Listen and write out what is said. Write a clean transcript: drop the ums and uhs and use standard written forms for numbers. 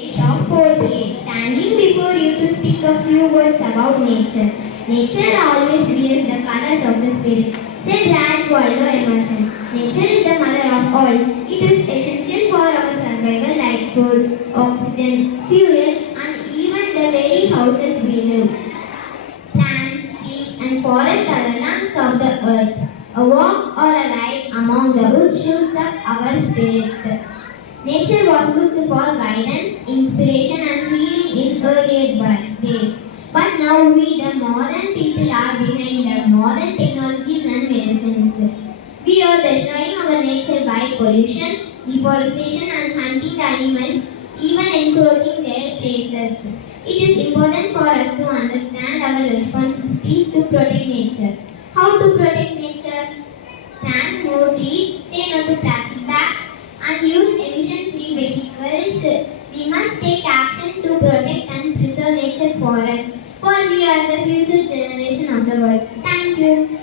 Of 4 days, standing before you to speak a few words about nature. Nature always wears the colors of the spirit, said Ralph Waldo Emerson. Nature is the mother of all. It is essential for our survival like food, oxygen, fuel, and even the very houses we live. Plants, trees, and forests are the lungs of the earth. A walk or a ride among the woods shoots up our spirit. Nature was good for guidance, inspiration and healing in earlier days. But now we, the modern people, are behind the modern technologies and medicines. We are destroying our nature by pollution, deforestation and hunting the animals, even encroaching their places. It is important for us to understand our responsibilities to protect nature. How to protect nature? Plant more trees, say no to plastic bags, and use emission-free vehicles. We must take action to protect and preserve nature for us, for we are the future generation of the world. Thank you.